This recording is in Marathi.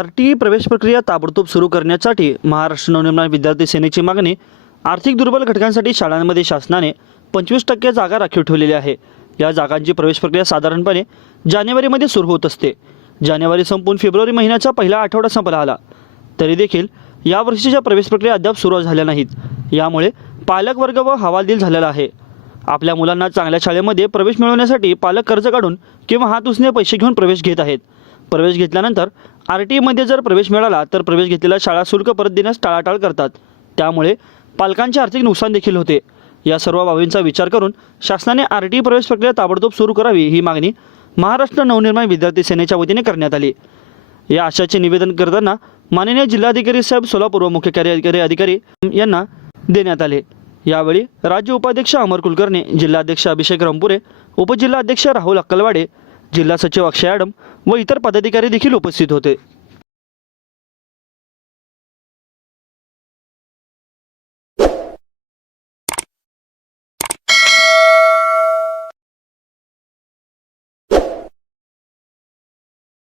RTE प्रवेश प्रक्रिया ताबडतोब सुरू करण्यासाठी महाराष्ट्र नवनिर्माण विद्यार्थी सेनेची मागणी। आर्थिक दुर्बल घटकांसाठी शाळांमध्ये शासनाने 25% जागा राखीव ठेवलेल्या आहे। या जागांची प्रवेश प्रक्रिया साधारणपणे जानेवारीमध्ये सुरू होत असते। जानेवारी संपून फेब्रुवारी महिन्याचा पहिला आठवडा संपला आला तरी देखील या वर्षीच्या प्रवेश प्रक्रिया अद्याप सुरू झाल्या नाहीत। यामुळे पालक वर्ग व हवालदिल झालेला आहे। आपल्या मुलांना चांगल्या शाळेमध्ये प्रवेश मिळवण्यासाठी पालक कर्ज काढून किंवा हात उसने पैसे घेऊन प्रवेश घेत आहेत। प्रवेश घेतल्यानंतर RTE मध्ये जर प्रवेश मिळाला तर प्रवेश घेतलेला शाळा शुल्क परत देण्यास टाळाटाळ करतात। त्यामुळे पालकांचे आर्थिक नुकसान देखील होते। या सर्व बाबींचा विचार करून शासनाने RTE प्रवेश प्रक्रिया ताबडतोब सुरू करावी ही मागणी महाराष्ट्र नवनिर्माण विद्यार्थी सेनेच्या वतीने करण्यात आली। या आशयाचे निवेदन करताना माननीय जिल्हाधिकारी साहेब सोलापूर व मुख्य कार्यकारी अधिकारी यांना देण्यात आले। यावेळी राज्य उपाध्यक्ष अमर कुलकर्णी, जिल्हाध्यक्ष अभिषेक रंपुरे, उपजिल्हाध्यक्ष राहुल अक्कलवाडे, जिल्हा सचिव अक्षय आडम व इतर पदाधिकारी देखील उपस्थित होते।